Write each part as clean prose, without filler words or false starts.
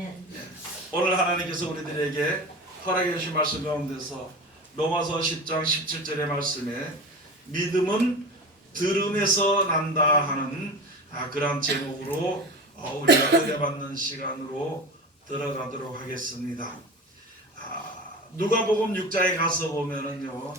아멘. 오늘 하나님께서 우리들에게 허락해 주신 말씀 가운데서 로마서 10장 17절의 말씀에 믿음은 들음에서 난다 하는 그러한 제목으로 우리가 은혜받는 시간으로 들어가도록 하겠습니다. 누가복음 6장에 가서 보면은요,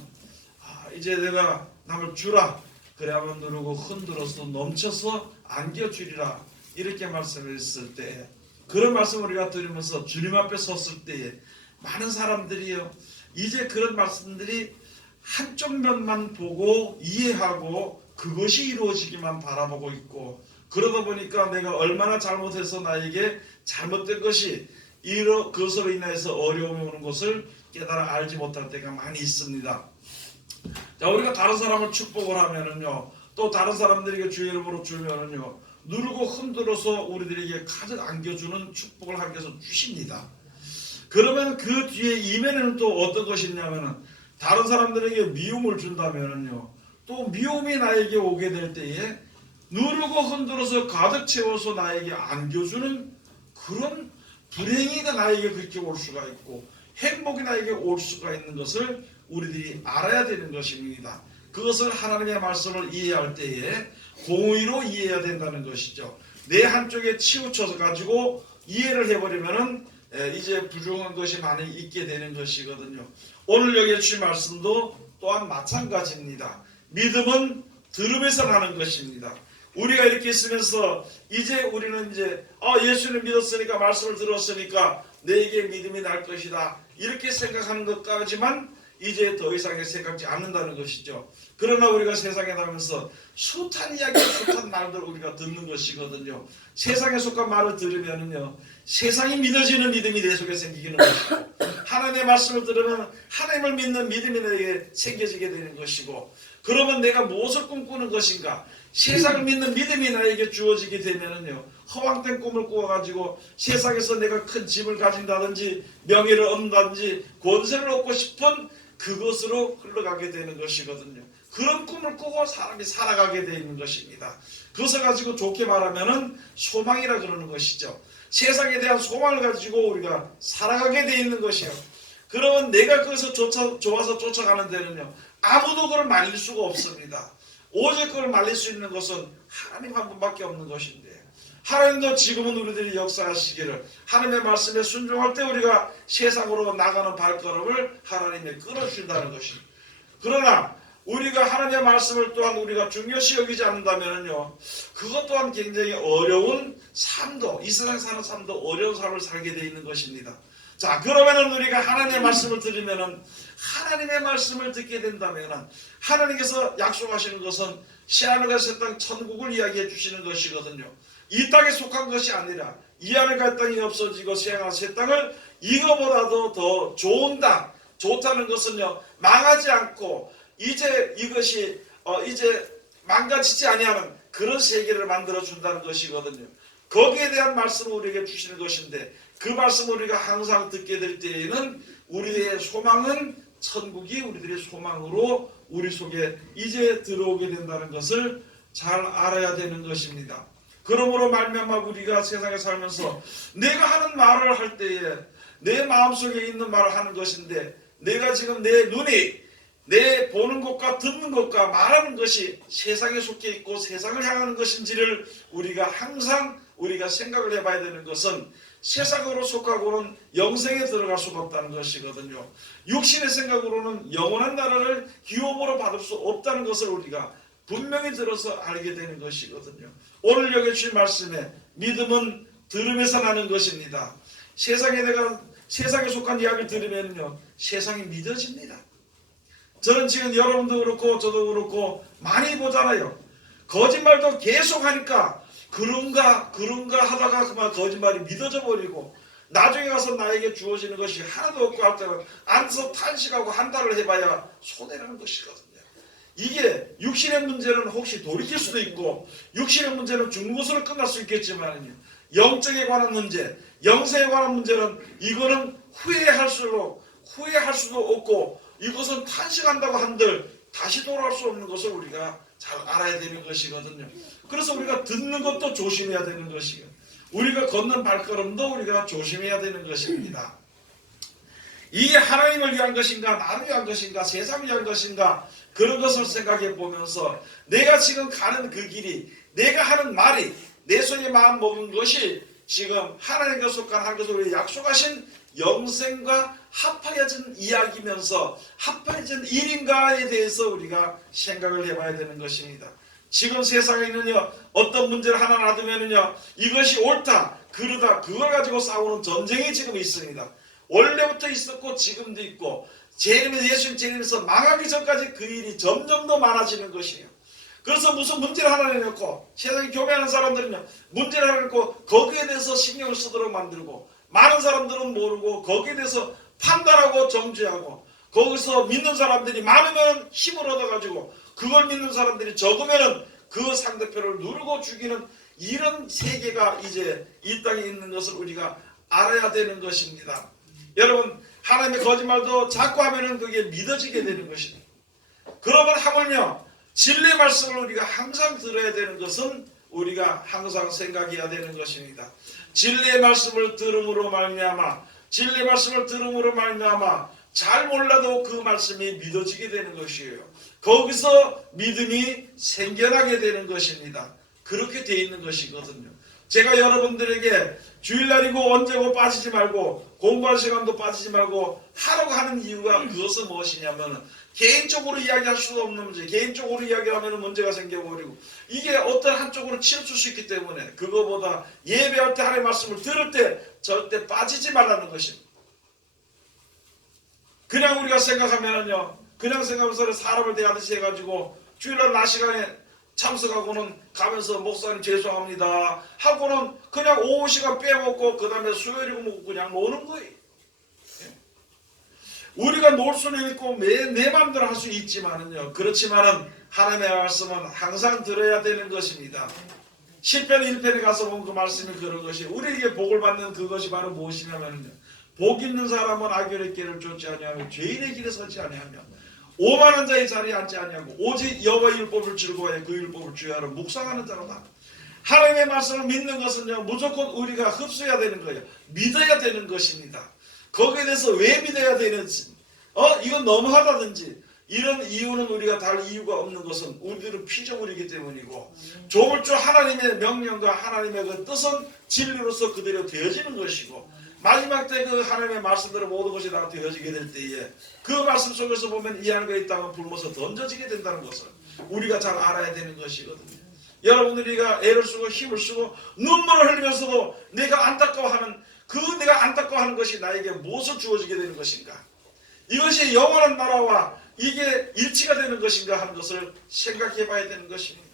이제 내가 남을 주라 그래 하면 누르고 흔들어서 넘쳐서 안겨주리라 이렇게 말씀했을 때, 그런 말씀을 우리가 들으면서 주님 앞에 섰을 때에 많은 사람들이요, 이제 그런 말씀들이 한쪽 면만 보고 이해하고 그것이 이루어지기만 바라보고 있고, 그러다 보니까 내가 얼마나 잘못해서 나에게 잘못된 것이 그것으로 인해서 어려움이 오는 것을 깨달아 알지 못할 때가 많이 있습니다. 자, 우리가 다른 사람을 축복을 하면은요, 또 다른 사람들에게 주의 이름으로 주면은요, 누르고 흔들어서 우리들에게 가득 안겨주는 축복을 하나님께서 주십니다. 그러면 그 뒤에 이면에는 또 어떤 것이 있냐면은, 다른 사람들에게 미움을 준다면은요, 또 미움이 나에게 오게 될 때에 누르고 흔들어서 가득 채워서 나에게 안겨주는 그런 불행이가 나에게 그렇게 올 수가 있고, 행복이 나에게 올 수가 있는 것을 우리들이 알아야 되는 것입니다. 그것을 하나님의 말씀을 이해할 때에 공의로 이해해야 된다는 것이죠. 내 한쪽에 치우쳐서 가지고 이해를 해버리면은 이제 부족한 것이 많이 있게 되는 것이거든요. 오늘 여기 주신 말씀도 또한 마찬가지입니다. 믿음은 들음에서 나는 것입니다. 우리가 이렇게 있으면서 이제 우리는 이제 예수를 믿었으니까, 말씀을 들었으니까 내게 믿음이 날 것이다 이렇게 생각하는 것까지만 이제 더 이상 생각지 않는다는 것이죠. 그러나 우리가 세상에 나면서 숱한 이야기, 숱한 말들 우리가 듣는 것이거든요. 세상에 속한 말을 들으면은요, 세상이 믿어지는 믿음이 내 속에 생기는 것이고, 하나님의 말씀을 들으면 하나님을 믿는 믿음이 내게 생겨지게 되는 것이고, 그러면 내가 무엇을 꿈꾸는 것인가? 세상을 믿는 믿음이 나에게 주어지게 되면은요, 허황된 꿈을 꾸어가지고 세상에서 내가 큰 집을 가진다든지 명예를 얻는다든지 권세를 얻고 싶은 그것으로 흘러가게 되는 것이거든요. 그런 꿈을 꾸고 사람이 살아가게 되는 것입니다. 그것을 가지고 좋게 말하면은 소망이라 그러는 것이죠. 세상에 대한 소망을 가지고 우리가 살아가게 되 있는 것이요. 그러면 내가 그것을 좋아서 쫓아가는 데는요, 아무도 그걸 말릴 수가 없습니다. 오직 그걸 말릴 수 있는 것은 하나님 한 분밖에 없는 것인데, 하나님도 지금은 우리들이 역사하시기를, 하나님의 말씀에 순종할 때 우리가 세상으로 나가는 발걸음을 하나님이 끌어주신다는 것입니다. 그러나 우리가 하나님의 말씀을 또한 우리가 중요시 여기지 않는다면요, 그것 또한 굉장히 어려운 삶도, 이 세상 사는 삶도 어려운 삶을 살게 되어 있는 것입니다. 자, 그러면은 우리가 하나님의 말씀을 들으면은, 하나님의 말씀을 듣게 된다면은, 하나님께서 약속하시는 것은 새하늘과 새 땅 천국을 이야기해 주시는 것이거든요. 이 땅에 속한 것이 아니라 이 하늘과 땅이 없어지고 새하늘과 새 땅을 이거보다도 더 좋은 땅, 좋다는 것은요, 망하지 않고 이제 이것이 이제 망가지지 아니하는 그런 세계를 만들어 준다는 것이거든요. 거기에 대한 말씀을 우리에게 주시는 것인데, 그 말씀을 우리가 항상 듣게 될 때에는 우리의 소망은 천국이 우리들의 소망으로 우리 속에 이제 들어오게 된다는 것을 잘 알아야 되는 것입니다. 그러므로 말미암아 우리가 세상에 살면서 내가 하는 말을 할 때에 내 마음속에 있는 말을 하는 것인데, 내가 지금 내 눈이 내 보는 것과 듣는 것과 말하는 것이 세상에 속해 있고 세상을 향하는 것인지를 우리가 항상 우리가 생각을 해봐야 되는 것은, 세상으로 속하고는 영생에 들어갈 수가 없다는 것이거든요. 육신의 생각으로는 영원한 나라를 기업으로 받을 수 없다는 것을 우리가 분명히 들어서 알게 되는 것이거든요. 오늘 여기 주신 말씀에 믿음은 들음에서 나는 것입니다. 세상에 속한 이야기를 들으면요, 세상이 믿어집니다. 저는 지금 여러분도 그렇고 저도 그렇고 많이 보잖아요. 거짓말도 계속 하니까 그런가 하다가 그만 거짓말이 믿어져 버리고, 나중에 가서 나에게 주어지는 것이 하나도 없고 할 때는 앉아서 탄식하고 한 달을 해봐야 손해라는 것이거든요. 이게 육신의 문제는 혹시 돌이킬 수도 있고, 육신의 문제는 죽는 것으로 끝날 수 있겠지만, 영적에 관한 문제, 영생에 관한 문제는 이거는 후회할 수도 없고, 이것은 탄식한다고 한들 다시 돌아올 수 없는 것을 우리가 잘 알아야 되는 것이거든요. 그래서 우리가 듣는 것도 조심해야 되는 것이에요. 우리가 걷는 발걸음도 우리가 조심해야 되는 것입니다. 이게 하나님을 위한 것인가, 나를 위한 것인가, 세상을 위한 것인가, 그런 것을 생각해 보면서 내가 지금 가는 그 길이, 내가 하는 말이, 내 손에 마음 먹은 것이 지금 하나님께 속한 한 것을 우리 약속하신 영생과 합하여진 이야기면서 합하여진 일인가에 대해서 우리가 생각을 해봐야 되는 것입니다. 지금 세상에는요, 어떤 문제를 하나 놔두면은요, 이것이 옳다, 그르다, 그걸 가지고 싸우는 전쟁이 지금 있습니다. 원래부터 있었고 지금도 있고, 예수님 재림에서 망하기 전까지 그 일이 점점 더 많아지는 것이에요. 그래서 무슨 문제를 하나 내놓고, 세상에 교배하는 사람들은요, 문제를 하나 내놓고 거기에 대해서 신경을 쓰도록 만들고, 많은 사람들은 모르고 거기에 대해서 판단하고 정죄하고, 거기서 믿는 사람들이 많으면 힘을 얻어가지고 그걸 믿는 사람들이 적으면 그 상대편을 누르고 죽이는 이런 세계가 이제 이 땅에 있는 것을 우리가 알아야 되는 것입니다. 여러분, 하나님의 거짓말도 자꾸 하면은 그게 믿어지게 되는 것입니다. 그러면 하물며 진리의 말씀을 우리가 항상 들어야 되는 것은 우리가 항상 생각해야 되는 것입니다. 진리의 말씀을 들음으로 말미암아, 진리의 말씀을 들음으로 말미암아 잘 몰라도 그 말씀이 믿어지게 되는 것이에요. 거기서 믿음이 생겨나게 되는 것입니다. 그렇게 되어 있는 것이거든요. 제가 여러분들에게 주일날이고 언제고 빠지지 말고 공부할 시간도 빠지지 말고 하라고 하는 이유가 그것은 무엇이냐면, 개인적으로 이야기할 수도 없는 문제, 개인적으로 이야기하면 문제가 생겨버리고 이게 어떤 한쪽으로 치우칠 수 있기 때문에, 그거보다 예배할 때 하나님의 말씀을 들을 때 절대 빠지지 말라는 것입니다. 그냥 우리가 생각하면은요, 그냥 생각하면서 사람을 대하듯이 해가지고 주일날 낮 시간에 참석하고는 가면서 목사님 죄송합니다 하고는 그냥 오후 시간 빼먹고 그 다음에 수요일이고 먹고 그냥 노는 거예요. 우리가 놀 수는 있고 내 마음대로 할 수 있지만은요, 그렇지만은 하나님의 말씀은 항상 들어야 되는 것입니다. 시편 1편에 가서 보면 그 말씀이 그런 것이, 우리에게 복을 받는 그것이 바로 무엇이냐면요, 복 있는 사람은 악인의 길을 쫓지 아니하며 죄인의 길에 서지 아니하며 오만한 자의 자리에 앉지 아니하고 오직 여호와의 율법을 즐거워해 그 율법을 주야로 묵상하는 자로다. 하나님의 말씀을 믿는 것은요, 무조건 우리가 흡수해야 되는 거예요. 믿어야 되는 것입니다. 거기에 대해서 왜 믿어야 되는지, 이건 너무하다든지 이런 이유는 우리가 다를 이유가 없는 것은 우리들은 피조물이기 때문이고, 조물주 하나님의 명령과 하나님의 그 뜻은 진리로서 그대로 되어지는 것이고, 마지막 때 그 하나님의 말씀대로 모든 것이 다 되어지게 될 때에 그 말씀 속에서 보면 이 하늘과 이 땅은 굶어서 던져지게 된다는 것을 우리가 잘 알아야 되는 것이거든요. 여러분들이가 애를 쓰고 힘을 쓰고 눈물을 흘리면서도 내가 안타까워하는 것이 나에게 무엇을 주어지게 되는 것인가, 이것이 영원한 나라와 이게 일치가 되는 것인가 하는 것을 생각해 봐야 되는 것입니다.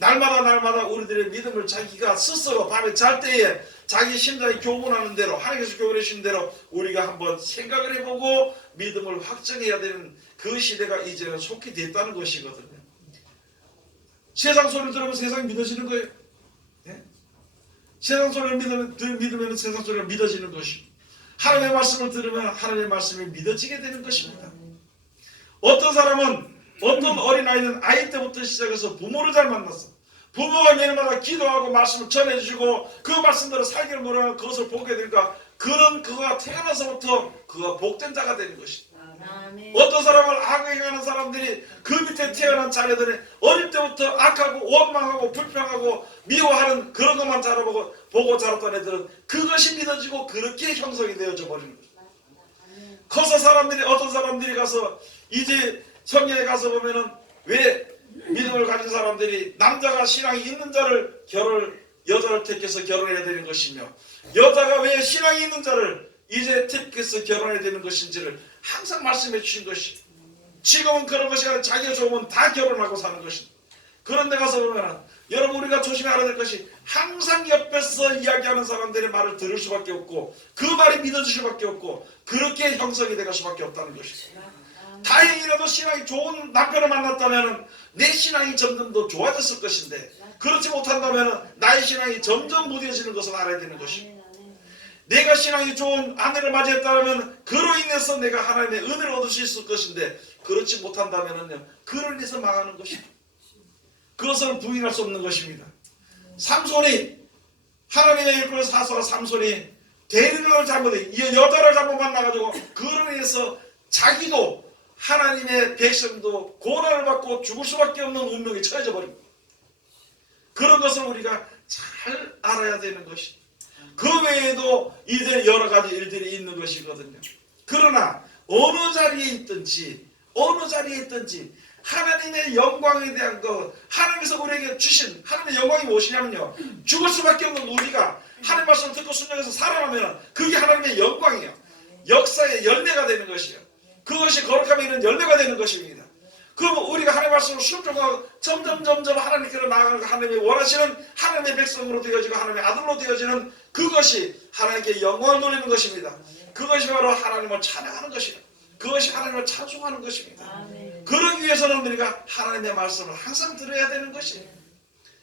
날마다 우리들의 믿음을 자기가 스스로 밤에 잘 때에 자기 심장이 교훈하는 대로, 하나님께서 교훈해 주신 대로 우리가 한번 생각을 해보고 믿음을 확정해야 되는 그 시대가 이제는 속히 됐다는 것이거든요. 세상 소리를 들으면 세상이 믿어지는 거예요. 예? 세상 소리를 믿으면 세상 소리가 믿어지는 것이, 하나님의 말씀을 들으면 하나님의 말씀이 믿어지게 되는 것입니다. 어떤 사람은, 어떤 어린아이는 아이 때부터 시작해서 부모를 잘 만났어. 부모가 매일마다 기도하고 말씀을 전해주시고 그 말씀대로 살기를 노력하는 그것을 보게 되니까 그가 태어나서부터 그가 복된 자가 되는 것이다. 어떤 사람은 악을 행하는 사람들이 그 밑에 태어난 자녀들이 어릴 때부터 악하고 원망하고 불평하고 미워하는 그런 것만 보고 자랐던 애들은 그것이 믿어지고 그렇게 형성이 되어져 버리는 거죠. 커서 어떤 사람들이 가서 이제 성경에 가서 보면은 왜 믿음을 가진 사람들이 남자가 신앙이 있는 자를 여자를 택해서 결혼해야 되는 것이며, 여자가 왜 신앙이 있는 자를 이제 택해서 결혼해야 되는 것인지를 항상 말씀해 주신 것이, 지금은 그런 것이 아니라 자기가 좋으면 다 결혼하고 사는 것입니다. 그런 데 가서 보면 여러분, 우리가 조심히 알아야 될 것이, 항상 옆에서 이야기하는 사람들의 말을 들을 수밖에 없고 그 말이 믿어질 수밖에 없고 그렇게 형성이 될 수밖에 없다는 것입니다. 다행이라도 신앙이 좋은 남편을 만났다면 내 신앙이 점점 더 좋아졌을 것인데, 그렇지 못한다면 나의 신앙이 점점 무뎌지는 것을 알아야 되는 것입니다. 내가 신앙이 좋은 아내를 맞이했다면 그로 인해서 내가 하나님의 은혜를 얻을 수 있을 것인데, 그렇지 못한다면 그로 인해서 망하는 것입니다. 그것을 부인할 수 없는 것입니다. 삼손이 하나님의 일꾼 사서와 삼손이 대리를 잘못해 여자를 잘못 만나가지고 그로 인해서 자기도 하나님의 백성도 고난을 받고 죽을 수밖에 없는 운명에 처해져 버립니다. 그런 것을 우리가 잘 알아야 되는 것이, 그 외에도 이제 여러 가지 일들이 있는 것이거든요. 그러나 어느 자리에 있든지 하나님의 영광에 대한 것, 하나님께서 우리에게 주신 하나님의 영광이 무엇이냐면요, 죽을 수밖에 없는 우리가 하나님 말씀을 듣고 순종해서 살아가면 그게 하나님의 영광이에요. 역사의 열매가 되는 것이에요. 그것이 거룩함에 있는 열매가 되는 것입니다. 그럼 우리가 하나님의 말씀을 순종하고 점점 하나님께로 나아가는, 하나님이 원하시는 하나님의 백성으로 되어지고 하나님의 아들로 되어지는 그것이 하나님께 영광을 돌리는 것입니다. 그것이 바로 하나님을 찬양하는 것이에요. 그것이 하나님을 찬송하는 것입니다. 그러기 위해서는 우리가 하나님의 말씀을 항상 들어야 되는 것이에요.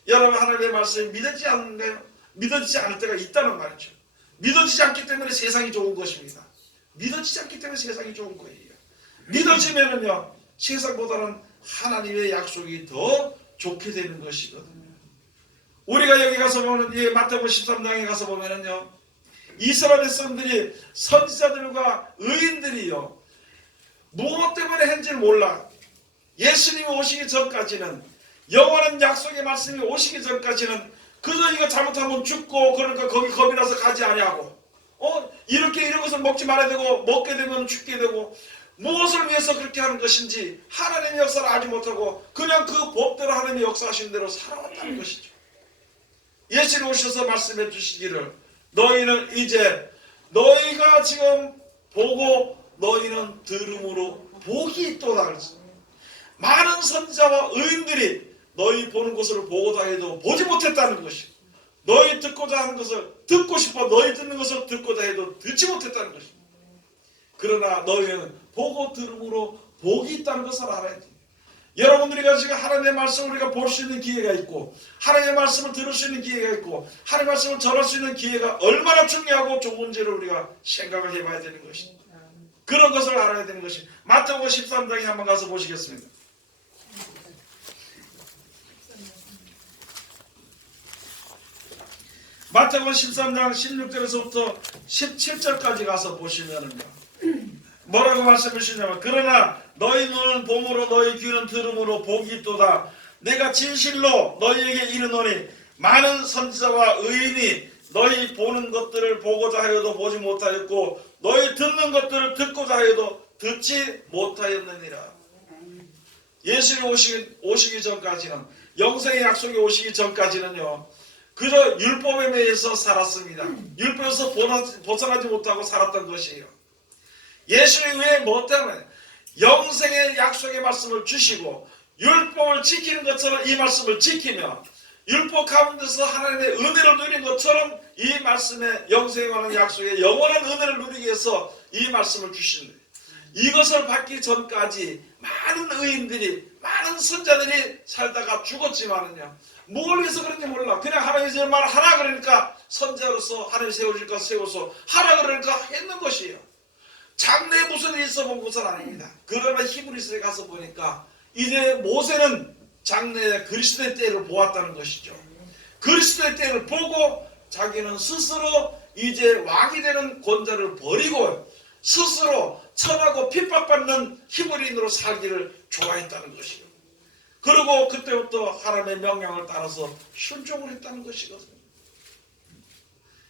여러분, 하나님의 말씀이 믿어지지 않는가요? 믿어지지 않을 때가 있다는 말이죠. 믿어지지 않기 때문에 세상이 좋은 것입니다. 믿어지지 않기 때문에 세상이 좋은 거예요. 믿어지면은요, 세상보다는 하나님의 약속이 더 좋게 되는 것이거든요. 우리가 여기 가서 보면, 이 마태복음 13장에 가서 보면은요, 이스라엘 백성들이 선지자들과 의인들이요, 무엇 때문에 했는지를 몰라. 예수님이 오시기 전까지는, 영원한 약속의 말씀이 오시기 전까지는 그저 이거 잘못하면 죽고, 그러니까 거기 겁이 나서 가지 아니하고, 이렇게 이런 것을 먹지 말아야 되고, 먹게 되면 죽게 되고, 무엇을 위해서 그렇게 하는 것인지 하나님의 역사를 알지 못하고 그냥 그 법대로 하나님의 역사하신 대로 살아왔다는 것이죠. 예수님 오셔서 말씀해 주시기를, 너희는 이제 너희가 지금 보고 너희는 들음으로 복이 있도다 그랬습니다. 많은 선지자와 의인들이 너희 보는 것을 보고자 해도 보지 못했다는 것이, 너희 듣고자 하는 것을 듣고 싶어 너희 듣는 것을 듣고자 해도 듣지 못했다는 것입니다. 그러나 너희는 보고 들음으로 복이 있다는 것을 알아야 돼요. 여러분들이 지금 하나님의 말씀을 우리가 볼 수 있는 기회가 있고, 하나님의 말씀을 들을 수 있는 기회가 있고, 하나님의 말씀을 전할 수 있는 기회가 얼마나 중요하고 좋은지를 우리가 생각을 해봐야 되는 것입니다. 그런 것을 알아야 되는 것입니다. 마태복음 13장에 한번 가서 보시겠습니다. 마태복음 13장 16절에서부터 17절까지 가서 보시면은요, 뭐라고 말씀하시냐면, 그러나 너희 눈은 봄으로 너희 귀는 들음으로 복이 있도다. 내가 진실로 너희에게 이르노니 많은 선지자와 의인이 너희 보는 것들을 보고자 하여도 보지 못하였고 너희 듣는 것들을 듣고자 하여도 듣지 못하였느니라. 예수님 오시기 전까지는, 영생의 약속이 오시기 전까지는요, 그저 율법에 의해서 살았습니다. 율법에서 벗어나지 못하고 살았던 것이에요. 예수님 왜 뭐 때문에 영생의 약속의 말씀을 주시고 율법을 지키는 것처럼 이 말씀을 지키며 율법 가운데서 하나님의 은혜를 누리는 것처럼 이 말씀의 영생에 관한 약속의 영원한 은혜를 누리기 위해서 이 말씀을 주신 거예요. 이것을 받기 전까지 많은 의인들이, 많은 선자들이 살다가 죽었지만은요, 뭘 위해서 그런지 몰라. 그냥 하나님의 말을 하라 그러니까 선자로서 하나님 세워질까 세워서 하라 그러니까 했는 것이에요. 장래에 무슨 일이 있어 본 것은 아닙니다. 그러나 히브리서에 가서 보니까 이제 모세는 장래에 그리스도의 때를 보았다는 것이죠. 그리스도의 때를 보고 자기는 스스로 이제 왕이 되는 권자를 버리고 스스로 천하고 핍박받는 히브리인으로 살기를 좋아했다는 것이죠. 그리고 그때부터 하나님의 명령을 따라서 순종을 했다는 것이거든요.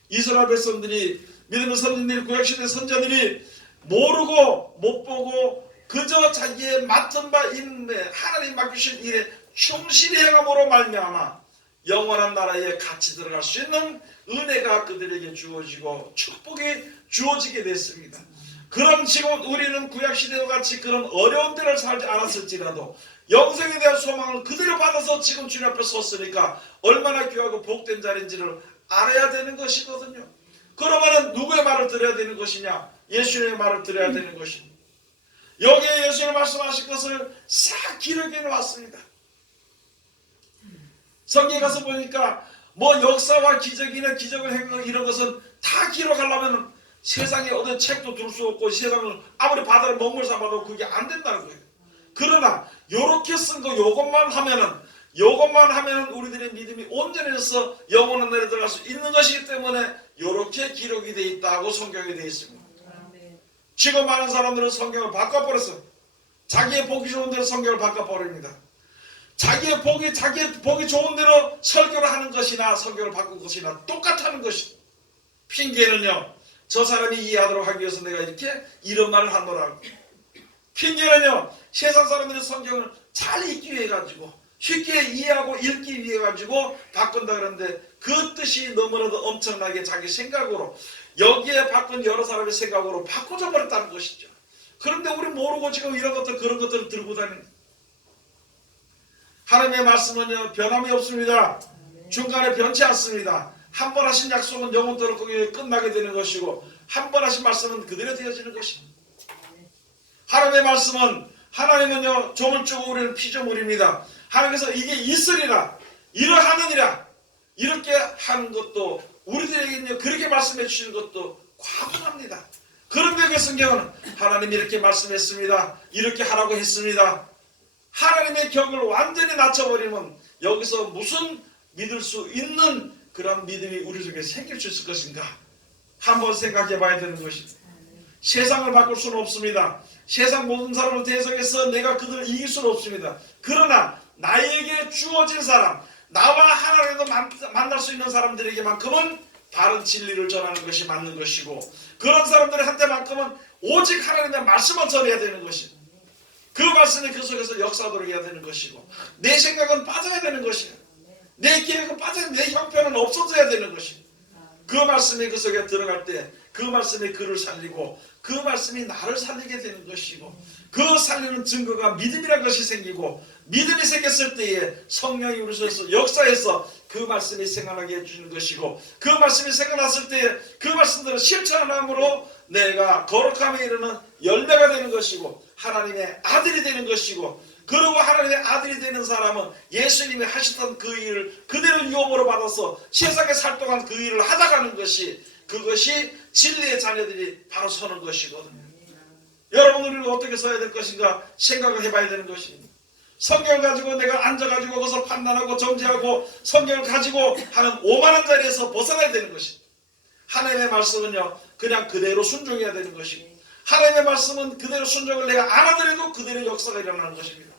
이스라엘 백성들이, 믿음의 선지자들, 구약시대 선자들이 모르고 못 보고 그저 자기의 맡은 바 임에 하나님 맡기신 일에 충실히 행함으로 말미암아 영원한 나라에 같이 들어갈 수 있는 은혜가 그들에게 주어지고 축복이 주어지게 됐습니다. 그럼 지금 우리는 구약시대와 같이 그런 어려운 때를 살지 않았을지라도 영생에 대한 소망을 그대로 받아서 지금 주님 앞에 섰으니까 얼마나 귀하고 복된 자리인지를 알아야 되는 것이거든요. 그러면 누구의 말을 들어야 되는 것이냐? 예수님의 말을 들어야 되는 것입니다. 여기에 예수님 말씀하신 것을 싹 기록해 놓았습니다. 성경에 가서 보니까 뭐 역사와 기적이나 기적을 행한 이런 것은 다 기록하려면 세상에 어떤 책도 둘 수 없고 세상을 아무리 바다를 먹물 삼아도 그게 안 된다는 거예요. 그러나 요렇게 쓴 거 요것만 하면은 이것만 하면 우리들의 믿음이 온전해져서 영원한 날에 들어갈 수 있는 것이기 때문에 이렇게 기록이 되어 있다고 성경에 되어 있습니다. 지금 많은 사람들은 성경을 바꿔버렸어요. 자기의 보기 좋은 대로 성경을 바꿔버립니다. 자기의 보기 좋은 대로 설교를 하는 것이나 성경을 바꾼 것이나 똑같다는 것이. 핑계는요, 저 사람이 이해하도록 하기 위해서 내가 이렇게 이런 말을 한 거라고. 핑계는요, 세상 사람들이 성경을 잘 읽기 위해 가지고 쉽게 이해하고 읽기 위해 가지고 바꾼다 그러는데 그 뜻이 너무나도 엄청나게 자기 생각으로 여기에 바꾼 여러 사람의 생각으로 바꿔져 버렸다는 것이죠. 그런데 우리 모르고 지금 이런 것들 그런 것들을 들고 다니는. 하나님의 말씀은요, 변함이 없습니다. 중간에 변치 않습니다. 한 번 하신 약속은 영원토록 거기에 끝나게 되는 것이고 한 번 하신 말씀은 그대로 되어지는 것입니다. 하나님의 말씀은 하나님은요, 조물주고 우리는 피조물입니다. 하나님께서 이게 있으리라, 이러하느니라 이렇게 하는 것도 우리들에게는요, 그렇게 말씀해 주시는 것도 과분합니다. 그런데 그 성경은 하나님이 이렇게 말씀했습니다. 이렇게 하라고 했습니다. 하나님의 격을 완전히 낮춰버리면 여기서 무슨 믿을 수 있는 그런 믿음이 우리 속에 생길 수 있을 것인가 한번 생각해 봐야 되는 것입니다. 세상을 바꿀 수는 없습니다. 세상 모든 사람을 대적해서 내가 그들을 이길 수는 없습니다. 그러나 나에게 주어진 사람, 나와 하나님도 만날 수 있는 사람들에게만큼은 바른 진리를 전하는 것이 맞는 것이고 그런 사람들한테만큼은 오직 하나님의 말씀을 전해야 되는 것입니다. 그 말씀이 그 속에서 역사하도록 해야 되는 것이고 내 생각은 빠져야 되는 것이에요. 내 계획은 빠져야 내 형편은 없어져야 되는 것입니다. 그 말씀이 그 속에 들어갈 때 그 말씀이 그를 살리고 그 말씀이 나를 살리게 되는 것이고 그 살리는 증거가 믿음이라는 것이 생기고 믿음이 생겼을 때에 성령이 우리 속에서 역사해서 그 말씀이 생각나게 해주는 것이고 그 말씀이 생각났을 때에 그 말씀들을 실천함으로 내가 거룩함에 이르는 열매가 되는 것이고 하나님의 아들이 되는 것이고 그리고 하나님의 아들이 되는 사람은 예수님이 하셨던 그 일을 그대로 유업으로 받아서 세상에 살 동안 그 일을 하다 가는 것이 그것이 진리의 자녀들이 바로 서는 것이거든요. 여러분 우리는 어떻게 서야 될 것인가 생각을 해봐야 되는 것입니다. 성경을 가지고 내가 앉아가지고 그것을 판단하고 정죄하고 성경을 가지고 하는 오만한 자리에서 벗어나야 되는 것입니다. 하나님의 말씀은요 그냥 그대로 순종해야 되는 것이고 하나님의 말씀은 그대로 순종을 내가 안 하더라도 그대로 역사가 일어나는 것입니다.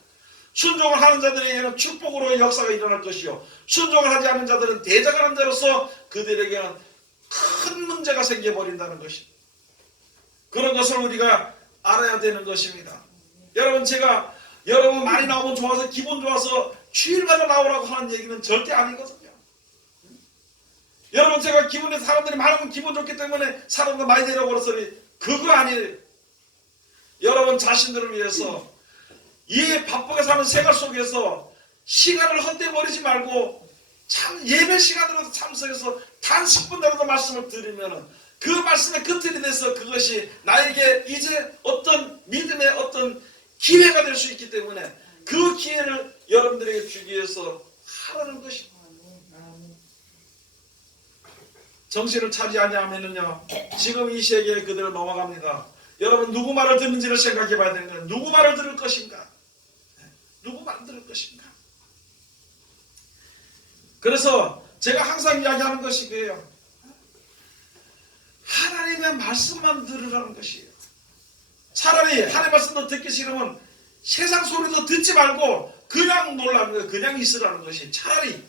순종을 하는 자들에게는 축복으로 역사가 일어날 것이요 순종을 하지 않는 자들은 대적하는 자로서 그들에게는 큰 문제가 생겨버린다는 것입니다. 그런 것을 우리가 알아야 되는 것입니다. 여러분 제가 여러분 많이 나오면 좋아서 기분 좋아서 주일마다 나오라고 하는 얘기는 절대 아니거든요. 여러분 제가 기분에 사람들이 많으면 기분 좋기 때문에 사람들 많이 되라고 그랬더니 그거 아니에요. 여러분 자신들을 위해서 이 바쁘게 사는 생활 속에서 시간을 헛되이 버리지 말고 참 예배 시간으로도 참석해서 단 10분이라도 말씀을 들으면 그 말씀의 끄트리 돼서 그것이 나에게 이제 어떤 믿음의 어떤 기회가 될 수 있기 때문에 그 기회를 여러분들에게 주기 위해서 하라는 것입니다. 정신을 차지 아니하면요 지금 이 세계에 그대로 넘어갑니다. 여러분 누구 말을 듣는지를 생각해 봐야 되는 거예요. 누구 말을 들을 것인가? 누구 말을 들을 것인가? 그래서 제가 항상 이야기하는 것이 그래요. 하나님의 말씀만 들으라는 것이에요. 차라리 하나님의 말씀도 듣기 싫으면 세상 소리도 듣지 말고 그냥 놀라는 거예요. 그냥 있으라는 것이 차라리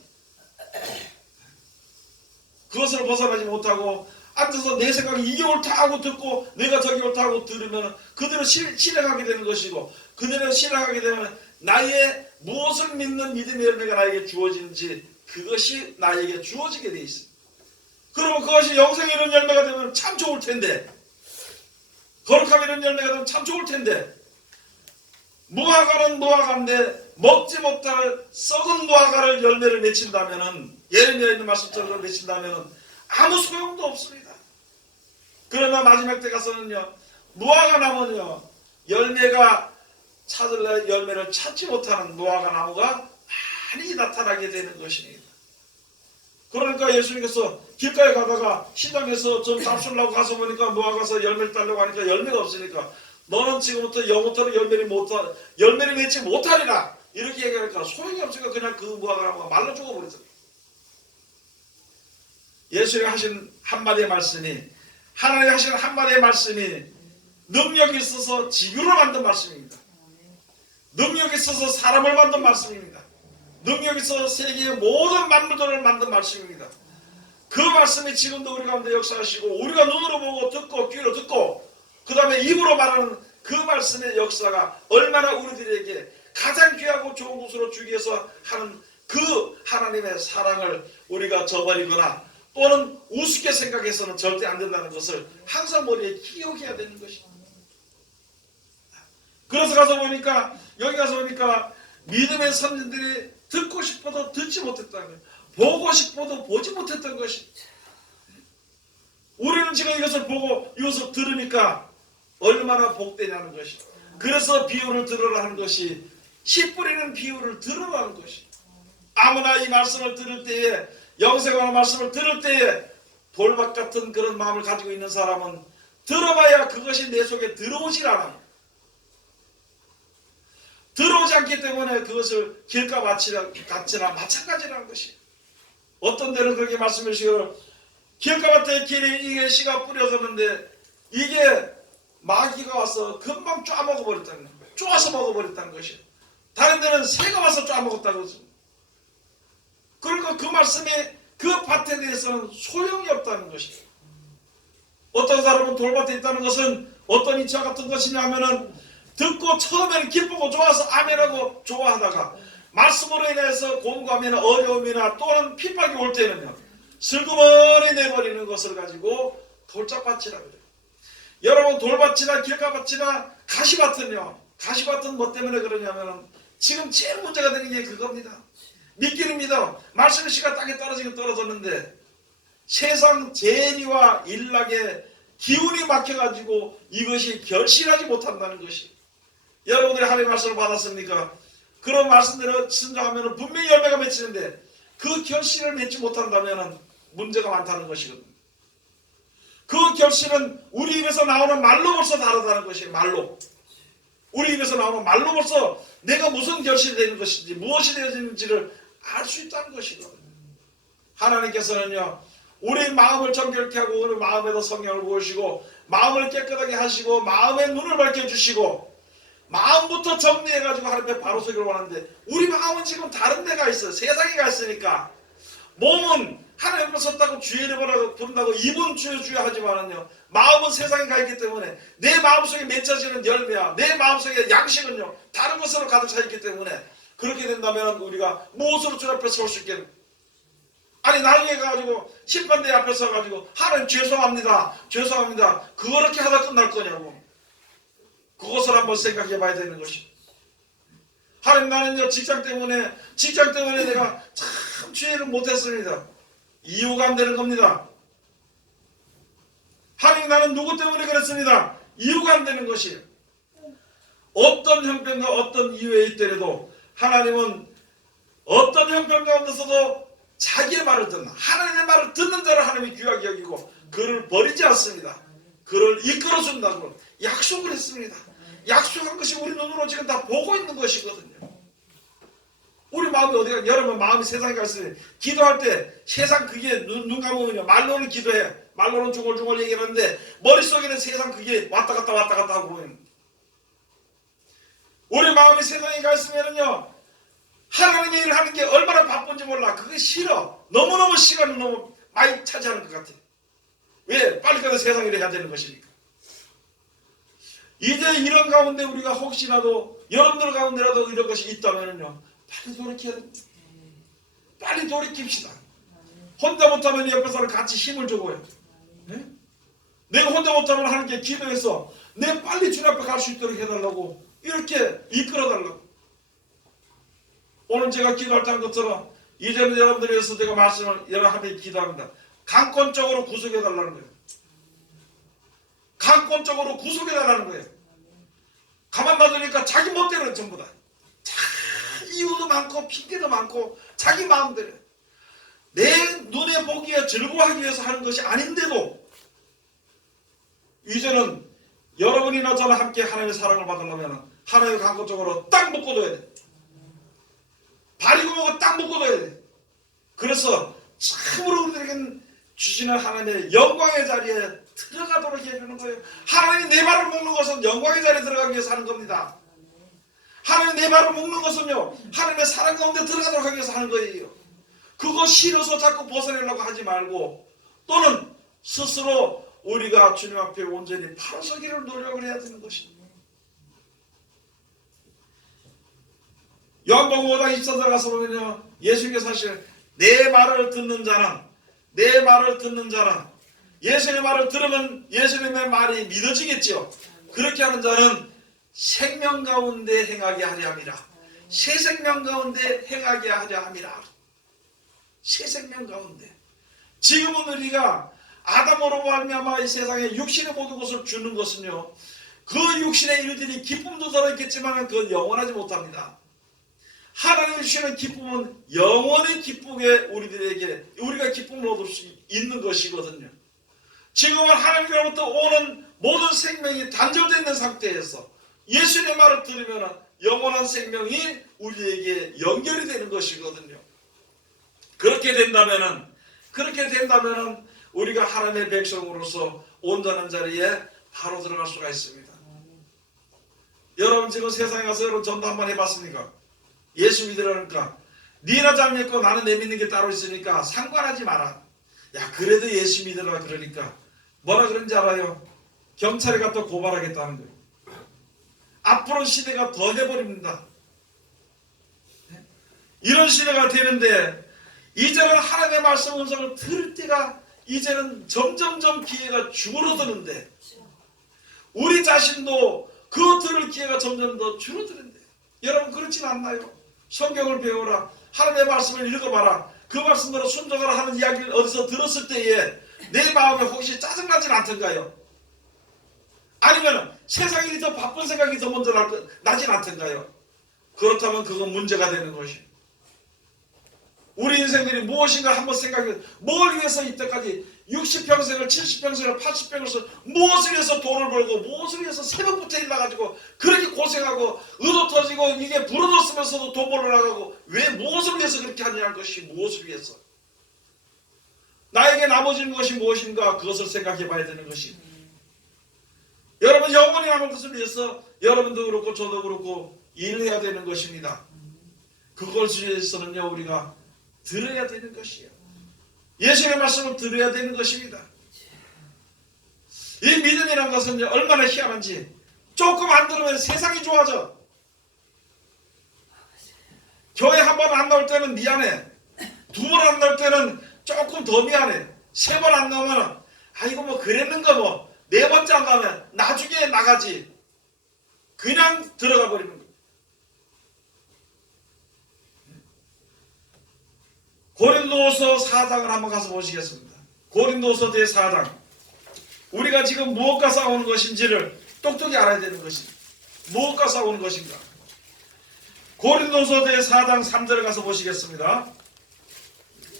그것을 벗어나지 못하고 앉아서 내 생각이 이게 옳다 하고 듣고 내가 저기 옳다 하고 들으면 그대로 실행하게 되는 것이고 그대로 실행하게 되면 나의 무엇을 믿는 믿음의 열매가 나에게 주어지는지 그것이 나에게 주어지게 돼 있습니다. 그러면 그것이 영생에 이런 열매가 되면 참 좋을 텐데 거룩함에 이런 열매가 되면 참 좋을 텐데 무화과는 무화과인데 먹지 못할 썩은 무화과를 열매를 맺힌다면은 예레미야에 있는 말씀처럼 맺힌다면은 아무 소용도 없습니다. 그러나 마지막 때 가서는요 무화과 나무는요 열매가 찾을래 열매를 찾지 못하는 무화과 나무가 많이 나타나게 되는 것입니다. 그러니까 예수님께서 길가에 가다가 시장에서 좀 잡수려고 가서 보니까 무화과에서 열매를 따려고 하니까 열매가 없으니까 너는 지금부터 영원토록 열매를 맺지 못하리라 이렇게 얘기하니까 소용이 없으니까 그냥 그 무화과나무가 말라 죽어버렸어요. 예수님이 하신 한마디의 말씀이, 하나님이 하신 한마디의 말씀이 능력이 있어서 지구를 만든 말씀입니다. 능력이 있어서 사람을 만든 말씀입니다. 능력이 있어서 세계의 모든 만물들을 만든 말씀입니다. 그 말씀이 지금도 우리 가운데 역사하시고, 우리가 눈으로 보고 듣고 귀로 듣고 그 다음에 입으로 말하는 그 말씀의 역사가 얼마나 우리들에게 가장 귀하고 좋은 것으로 주기 위해서 하는 그 하나님의 사랑을 우리가 저버리거나 또는 우습게 생각해서는 절대 안 된다는 것을 항상 머리에 기억해야 되는 것입니다. 그래서 가서 보니까, 여기 가서 보니까 믿음의 선진들이 듣고 싶어도 듣지 못했다는 거예요. 보고 싶어도 보지 못했던 것이. 우리는 지금 이것을 보고 이것을 들으니까 얼마나 복되냐는 것이. 그래서 비유를 들으라는 것이, 씨 뿌리는 비유를 들으라는 것이. 아무나 이 말씀을 들을 때에, 영생하는 말씀을 들을 때에 돌박 같은 그런 마음을 가지고 있는 사람은 들어봐야 그것이 내 속에 들어오질 않아요. 들어오지 않기 때문에 그것을 길가밭 같이나 마찬가지라는 것이. 어떤 데는 그렇게 말씀해 주시기를, 길가밭에 길에 이게 씨가 뿌려졌는데 이게 마귀가 와서 금방 쪼아먹어버렸다는 거예요. 쪼아서 먹어버렸다는 것이에요. 다른 데는 새가 와서 쪼아먹었다고 그러죠. 그러니까 그 말씀이 그 밭에 대해서는 소용이 없다는 것이에요. 어떤 사람은 돌밭에 있다는 것은 어떤 이치와 같은 것이냐 하면은, 듣고 처음에는 기쁘고 좋아서 아멘하고 좋아하다가 말씀으로 인해서 공감이나 어려움이나 또는 핍박이 올 때는요, 슬그머니 내버리는 것을 가지고 돌짝밭이라고 그래요. 여러분, 돌밭이나 길가밭이나 가시밭은요, 가시밭은 뭐 때문에 그러냐면 지금 제일 문제가 되는 게 그겁니다. 믿기는 믿어. 말씀의 씨가 땅에 떨어지긴 떨어졌는데 세상 재리와 일락의 기운이 막혀가지고 이것이 결실하지 못한다는 것이. 여러분들이 하나님의 말씀을 받았습니까? 그런 말씀대로 순종하면 분명히 열매가 맺히는데 그 결실을 맺지 못한다면 문제가 많다는 것이거든요. 그 결실은 우리 입에서 나오는 말로 벌써 다르다는 것이에요. 말로. 우리 입에서 나오는 말로 벌써 내가 무슨 결실이 되는 것인지, 무엇이 되어지는지를 알 수 있다는 것이거든요. 하나님께서는요, 우리 마음을 정결케 하고 우리 마음에도 성령을 부으시고 마음을 깨끗하게 하시고 마음의 눈을 밝혀주시고 마음부터 정리해가지고 하나님께 바로 서기를 원하는데, 우리 마음은 지금 다른 데가 있어요. 세상에 가 있으니까. 몸은 하나님 앞에 섰다고 주의를 부른다고 입은 주여 주여 하지만은요, 마음은 세상에 가 있기 때문에 내 마음속에 맺혀지는 열매야, 내 마음속에 양식은요 다른 것으로 가득 차 있기 때문에, 그렇게 된다면 우리가 무엇으로 주 앞에 설 수 있겠는? 아니, 나중에 가가지고 심판대 앞에 서가지고 하나님 죄송합니다 그렇게 하다 끝날 거냐고. 그것을 한번 생각해 봐야 되는 것이. 하나님, 나는요 직장 때문에 내가 참 주의를 못했습니다. 이유가 안 되는 겁니다. 하나님, 나는 누구 때문에 그랬습니다. 이유가 안 되는 것이에요. 어떤 형편과 어떤 이유에 있더라도 하나님은 어떤 형편 가운데서도 자기의 말을 듣는, 하나님의 말을 듣는 자를 하나님이 귀하게 여기고 그를 버리지 않습니다. 그를 이끌어준다고 약속을 했습니다. 약속한 것이 우리 눈으로 지금 다 보고 있는 것이거든요. 우리 마음이 어디가, 여러분 마음이 세상에 가 있으면 기도할 때 세상 그게 눈 감으면요, 말로는 기도해, 말로는 중얼중얼 얘기하는데 머릿속에는 세상 그게 왔다 갔다 하고 보이는. 우리 마음이 세상에 가 있으면은요, 하나님의 일을 하는 게 얼마나 바쁜지 몰라. 그게 싫어. 너무너무 시간을 너무 많이 차지하는 것 같아. 왜? 빨리 가서 세상 일을 해야 되는 것이니까. 이제 이런 가운데 우리가 혹시라도 여러분들 가운데라도 이런 것이 있다면요, 빨리 돌이켜야 됩니다. 빨리 돌이킵시다. 혼자 못하면 옆에 사람 같이 힘을 주고요. 네? 내가 혼자 못하면 하나님께 기도해서 내 빨리 주님 앞에 갈 수 있도록 해달라고, 이렇게 이끌어달라고. 오늘 제가 기도할 때 한 것처럼 이제는 여러분들에 의해서 제가 말씀을 여러분한테 기도합니다. 강권적으로 구속해달라는 거예요. 강권적으로 구속해달라는 거예요. 가만 놔두니까 자기 멋대로 전부 다. 이유도 많고 핑계도 많고 자기 마음대로. 내 눈에 보기에 즐거워하기 위해서 하는 것이 아닌데도 이제는 여러분이나 저나 함께 하나님의 사랑을 받으려면 하나님의 강권적으로 딱 묶어둬야 돼. 발 익어보고 딱 묶고 둬야 돼. 그래서 참으로 우리에게는 주시는 하나님의 영광의 자리에 들어가도록 해주는 거예요. 하나님이 내 발을 묶는 것은 영광의 자리에 들어가기 위해서 하는 겁니다. 하나님이 내 발을 묶는 것은요, 하나님의 사랑 가운데 들어가도록 하기 위해서 하는 거예요. 그거 싫어서 자꾸 벗어내려고 하지 말고, 또는 스스로 우리가 주님 앞에 온전히 바로 서기를 노력을 해야 되는 것입니다. 요한복음 5장 24절 가서 보면요, 예수님께서 사실 내 말을 듣는 자는 예수님의 말을 들으면 예수님의 말이 믿어지겠죠. 그렇게 하는 자는 생명 가운데 행하게 하려 함이라. 새 생명 가운데 행하게 하려 함이라. 새 생명 가운데. 지금은 우리가 아담으로 말미암아 이 세상에 육신의 모든 것을 주는 것은요, 그 육신의 일들이 기쁨도 들어있겠지만 그건 영원하지 못합니다. 하나님이 주시는 기쁨은 영원히 기쁘게 우리가 기쁨을 얻을 수 있는 것이거든요. 지금은 하나님으로부터 오는 모든 생명이 단절되어 있는 상태에서 예수님의 말을 들으면 영원한 생명이 우리에게 연결이 되는 것이거든요. 그렇게 된다면은 우리가 하나님의 백성으로서 온전한 자리에 바로 들어갈 수가 있습니다. 여러분 지금 세상에 가서 여러분 전도 한번 해봤습니까? 예수 믿으라니까 니나 잘 믿고 나는 내 믿는 게 따로 있으니까 상관하지 마라. 야 그래도 예수 믿으라 그러니까 뭐라 그런지 알아요? 경찰에 갖다 고발하겠다는 거예요. 앞으로 시대가 더 해버립니다. 이런 시대가 되는데 이제는 하나님의 말씀 음성을 들을 때가 이제는 점점점 기회가 줄어드는데 우리 자신도 그 들을 기회가 점점 더 줄어드는데 여러분 그렇진 않나요? 성경을 배워라. 하나님의 말씀을 읽어봐라. 그 말씀대로 순종하라 하는 이야기를 어디서 들었을 때에 내 마음에 혹시 짜증나진 않던가요? 아니면 세상 일이 더 바쁜 생각이 더 먼저 나진 않던가요? 그렇다면 그건 문제가 되는 것이에요. 우리 인생들이 무엇인가 한번 생각해 뭘 위해서 이때까지 60평생을 70평생을 80평생을 무엇을 위해서 돈을 벌고 무엇을 위해서 새벽부터 일어나가지고 그렇게 고생하고 의도 터지고 이게 부러졌으면서도 돈 벌러 나가고 왜 무엇을 위해서 그렇게 하느냐는 것이 무엇을 위해서 나에게 남아지는 것이 무엇인가 그것을 생각해 봐야 되는 것입니다. 여러분 영원히 남은 것을 위해서 여러분도 그렇고 저도 그렇고 일을 해야 되는 것입니다. 그것을 위해서는요 우리가 들어야 되는 것이에요. 예수의 말씀을 들어야 되는 것입니다. 이 믿음이라는 것은 얼마나 희한한지 조금 안 들으면 세상이 좋아져. 교회 한 번 안 나올 때는 미안해. 두 번 안 나올 때는 조금 더 미안해. 세 번 안 나오면 아이고 뭐 그랬는가 뭐 네 번째 안 나오면 나중에 나가지. 그냥 들어가 버리는 거예요. 고린도서 4장을 한번 가서 보시겠습니다. 고린도서 제4장. 우리가 지금 무엇과 싸우는 것인지를 똑똑히 알아야 되는 것입니다. 무엇과 싸우는 것인가. 고린도서 제4장 3절에 가서 보시겠습니다.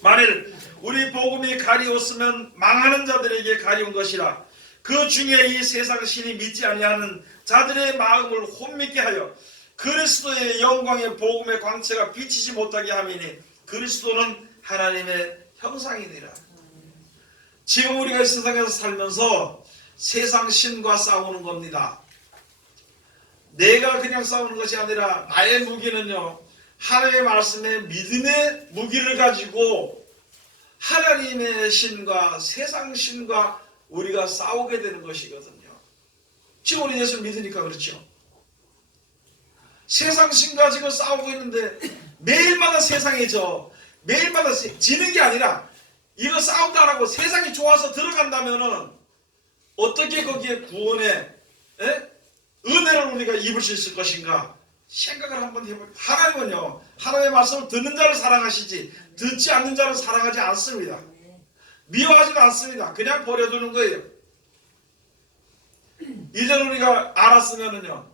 만일 우리 복음이 가리웠으면 망하는 자들에게 가리운 것이라. 그 중에 이 세상 신이 믿지 아니하는 자들의 마음을 혼미케 하여 그리스도의 영광의 복음의 광채가 비치지 못하게 함이니 그리스도는 하나님의 형상이니라. 지금 우리가 이 세상에서 살면서 세상 신과 싸우는 겁니다. 내가 그냥 싸우는 것이 아니라 나의 무기는요 하나님의 말씀에 믿음의 무기를 가지고 하나님의 신과 세상 신과 우리가 싸우게 되는 것이거든요. 지금 우리 예수를 믿으니까 그렇죠. 세상 신과 지금 싸우고 있는데 매일마다 세상이죠. 매일마다 지는 게 아니라 이거 싸움도 안 하고 세상이 좋아서 들어간다면은 어떻게 거기에 구원의 은혜를 우리가 입을 수 있을 것인가 생각을 한번 해볼까요? 하나님은요 하나님의 말씀을 듣는 자를 사랑하시지 듣지 않는 자를 사랑하지 않습니다. 미워하지도 않습니다. 그냥 버려두는 거예요. 이제는 우리가 알았으면은요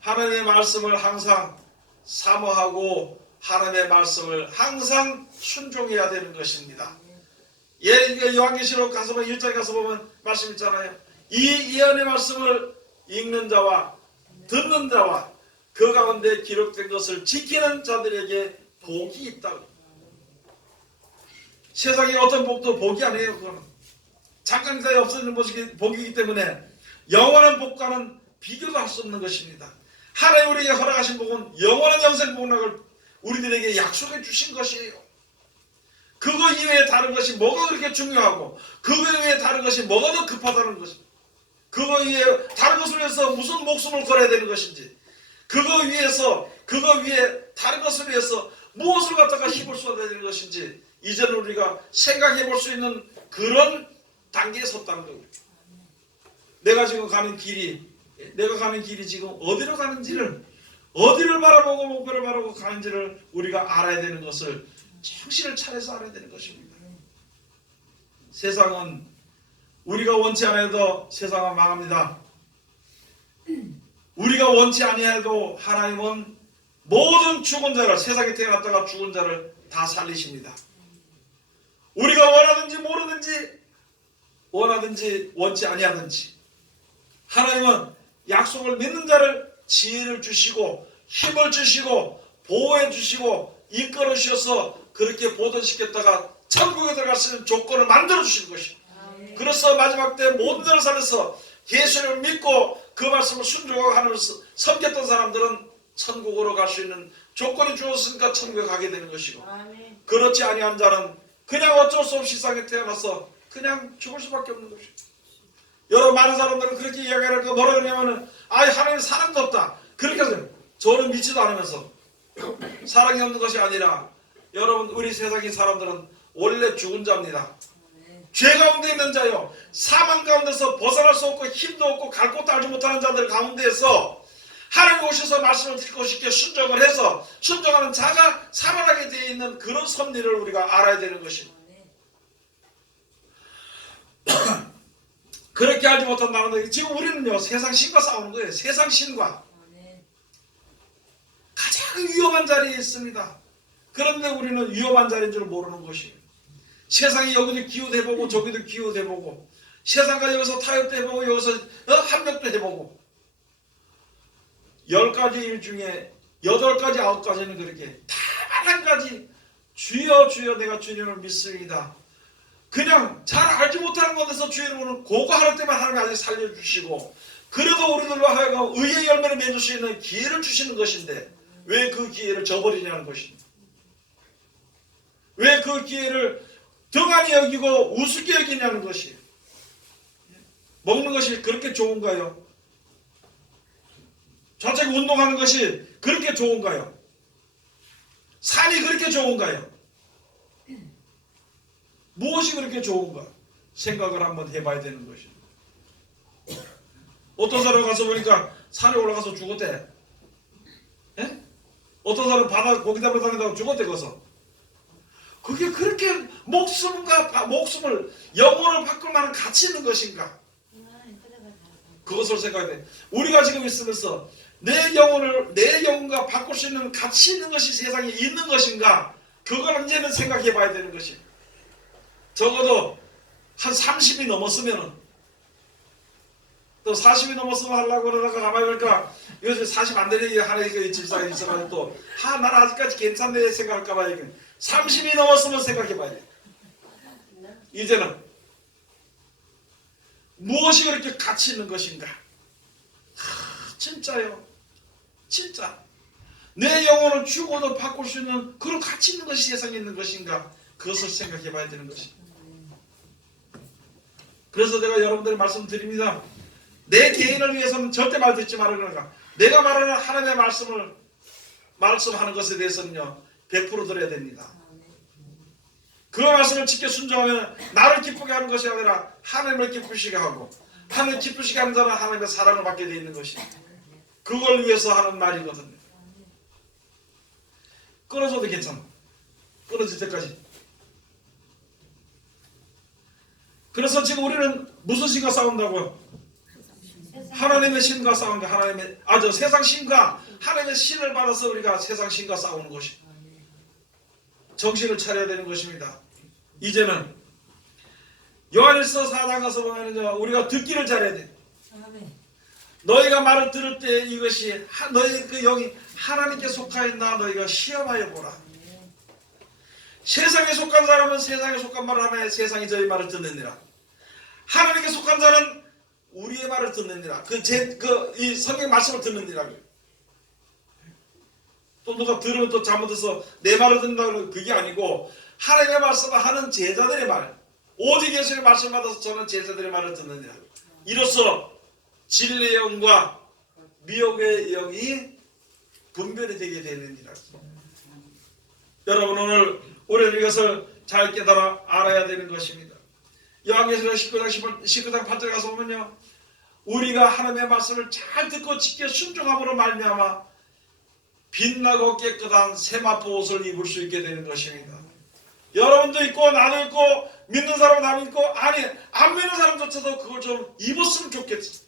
하나님의 말씀을 항상 사모하고 하나님의 말씀을 항상 순종해야 되는 것입니다. 요한계시록 가서 보면 1장에 가서 보면 말씀 있잖아요. 이 예언의 말씀을 읽는 자와 듣는 자와 그 가운데 기록된 것을 지키는 자들에게 복이 있다고. 세상에 어떤 복도 복이 아니에요. 그거는 잠깐 사이에 없어지는 복이기 때문에 영원한 복과는 비교도 할 수 없는 것입니다. 하나님 우리에게 허락하신 복은 영원한 영생 복락을 우리들에게 약속해 주신 것이에요. 그거 이외에 다른 것이 뭐가 그렇게 중요하고 그거 이외에 다른 것이 뭐가 더 급하다는 것입니다. 그거 이외에 다른 것을 위해서 무슨 목숨을 걸어야 되는 것인지 그거 위에 다른 것을 위해서 무엇을 갖다가 힘을 쏟아야 되는 것인지 이제는 우리가 생각해 볼 수 있는 그런 단계에 섰다는 거예요. 내가 가는 길이 지금 어디로 가는지를 어디를 바라보고 목표를 바라보고 가는지를 우리가 알아야 되는 것을 정신을 차려서 알아야 되는 것입니다. 세상은 우리가 원치 않아도 세상은 망합니다. 우리가 원치 아니해도 하나님은 모든 죽은 자를 세상에 태어났다가 죽은 자를 다 살리십니다. 우리가 원하든지 원치 아니하든지 하나님은 약속을 믿는 자를 지혜를 주시고 힘을 주시고 보호해 주시고 이끌어 주셔서 그렇게 보존시켰다가 천국에 들어갈 수 있는 조건을 만들어 주시는 것입니다. 그래서 마지막 때 모든 자를 살려서 예수를 믿고 그 말씀을 순종하고 하나님을 섬겼던 사람들은 천국으로 갈 수 있는 조건이 주어졌으니까 천국에 가게 되는 것이고 그렇지 아니한 자는 그냥 어쩔 수 없이 세상에 태어나서 그냥 죽을 수밖에 없는 것입니다. 여러 많은 사람들은 그렇게 이야기를 하니까 뭐라 그러냐면은 하나님 사랑도 없다. 그렇게 하세요. 저는 믿지도 않으면서 사랑이 없는 것이 아니라 여러분 우리 세상의 사람들은 원래 죽은 자입니다. 죄 가운데 있는 자요. 사망 가운데서 벗어날 수 없고 힘도 없고 갈 곳도 알지 못하는 자들 가운데에서 하나님 오셔서 말씀을 듣고 싶게 순종을 해서 순종하는 자가 살아나게 되어 있는 그런 섭리를 우리가 알아야 되는 것입니다. 그렇게 알지 못한다는 데 지금 우리는요 세상 신과 싸우는 거예요. 세상 신과 가장 위험한 자리에 있습니다. 그런데 우리는 위험한 자리인 줄 모르는 것이에요. 세상이 여기도 기우도 해보고 저기도 기우도 해보고 세상과 여기서 타협도 해보고 여기서 합력도 해보고 10가지 일 중에 8가지 9가지는 그렇게 다만 한 가지 주여 주여 내가 주님을 믿습니다. 그냥 잘 알지 못하는 곳에서 주의 이름으로 그거 하는 때만 하나님이 아직 살려주시고 그래도 우리들로 하여금 의의 열매를 맺을 수 있는 기회를 주시는 것인데 왜 그 기회를 저버리냐는 것입니다. 왜 그 기회를 등한히 여기고 우습게 여기냐는 것이에요. 먹는 것이 그렇게 좋은가요? 좌측 운동하는 것이 그렇게 좋은가요? 산이 그렇게 좋은가요? 무엇이 그렇게 좋은가? 생각을 한번 해봐야 되는 것입니다. 어떤 사람 가서 보니까 산에 올라가서 죽었대. 예? 어떤 사람 바다 고기 잡으러 다니다가 죽었대 거기서. 그게 그렇게 목숨을 영혼을 바꿀 만한 가치 있는 것인가? 그것을 생각해야 돼. 우리가 지금 있으면서 내 영혼과 바꿀 수 있는 가치 있는 것이 세상에 있는 것인가? 그걸 이제는 생각해 봐야 되는 것입니다. 적어도 한 30이 넘었으면은 또 40이 넘었으면 하려고 그러다가 가만히 보니까 요새 40 안 되는 하나의 집사가 있어가지고 또 난 아직까지 괜찮네 생각할까봐 30이 넘었으면 생각해봐야 돼. 이제는 무엇이 그렇게 가치 있는 것인가? 진짜요. 진짜 내 영혼을 죽어도 바꿀 수 있는 그런 가치 있는 것이 세상에 있는 것인가? 그것을 생각해봐야 되는 것입니다. 그래서 내가 여러분들에게 말씀드립니다. 내 개인을 위해서는 절대 말 듣지 말아라. 내가 말하는 하나님의 말씀하는 것에 대해서는요 100% 들어야 됩니다. 그 말씀을 지켜 순종하면 나를 기쁘게 하는 것이 아니라 하나님을 기쁘시게 하고 하나님을 기쁘시게 하는 자는 하나님의 사랑을 받게 되어 있는 것입니다. 그걸 위해서 하는 말이거든요. 끊어져도 괜찮아. 끊어질 때까지. 그래서 지금 우리는 무슨 신과 싸운다고요? 하나님의 신과 싸우는 게 세상 신과 하나님의 신을 받아서 우리가 세상 신과 싸우는 것입니다. 정신을 차려야 되는 것입니다. 이제는 요한일서 4장 가서 보면요 우리가 듣기를 잘해야 돼. 너희가 말을 들을 때 이것이 너희 그 영이 하나님께 속하였나 너희가 시험하여 보라. 세상에 속한 사람은 세상에 속한 말을 하면 세상이 저희 말을 듣느니라. 하나님께 속한 자는 우리의 말을 듣느니라. 이 성경 말씀을 듣느니라. 또 누가 들으면 또 잘못해서 내 말을 듣는다고 그게 아니고 하나님의 말씀을 하는 제자들의 말, 오직 예수의 말씀 받아서 저는 제자들의 말을 듣느니라. 이로써 진리의 영과 미혹의 영이 분별이 되게 되느니라. 여러분 오늘 우리는 이것을 잘 깨달아 알아야 되는 것입니다. 요한계시록 19장 8절 가서 보면요, 우리가 하나님의 말씀을 잘 듣고 지켜 순종함으로 말미암아 빛나고 깨끗한 세마포 옷을 입을 수 있게 되는 것입니다. 여러분도 있고 나도 있고 믿는 사람은 다 믿고 아니 안 믿는 사람조차도 그걸 좀 입었으면 좋겠어.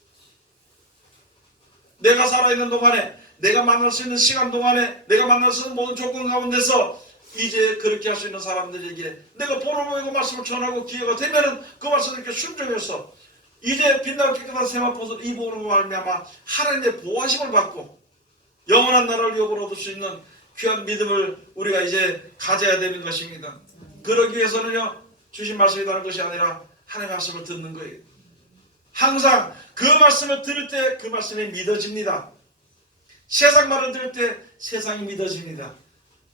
내가 살아있는 동안에, 내가 만날 수 있는 시간 동안에, 내가 만날 수 있는 모든 조건 가운데서 이제 그렇게 할 수 있는 사람들에게 내가 보러 모이고 말씀을 전하고 기회가 되면은 그 말씀을 이렇게 순종해서 이제 빛나고 깨끗한 세마포옷을 입어오는 거 말미암아 하나님의 보호하심을 받고 영원한 나라를 영으로 얻을 수 있는 귀한 믿음을 우리가 이제 가져야 되는 것입니다. 그러기 위해서는요, 주신 말씀이 다른 것이 아니라 하나님의 말씀을 듣는 거예요. 항상 그 말씀을 들을 때 그 말씀이 믿어집니다. 세상 말을 들을 때 세상이 믿어집니다.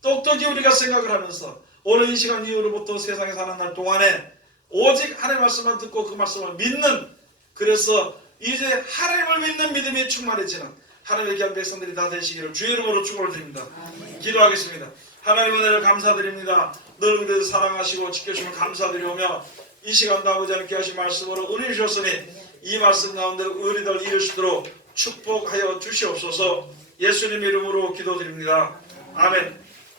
똑똑히 우리가 생각을 하면서 오늘 이 시간 이후로부터 세상에 사는 날 동안에 오직 하나님의 말씀만 듣고 그 말씀을 믿는, 그래서 이제 하나님을 믿는 믿음이 충만해지는 하나님의 귀한 백성들이 다 되시기를 주의 이름으로 축원을 드립니다. 기도하겠습니다. 하나님 은혜를 감사드립니다. 늘 우리를 사랑하시고 지켜주시면 감사드리오며 이 시간도 아버지 하나님께 하신 말씀으로 은혜 주셨으니 이 말씀 가운데 우리들 이룰 수 있도록 축복하여 주시옵소서. 예수님의 이름으로 기도드립니다. 아멘.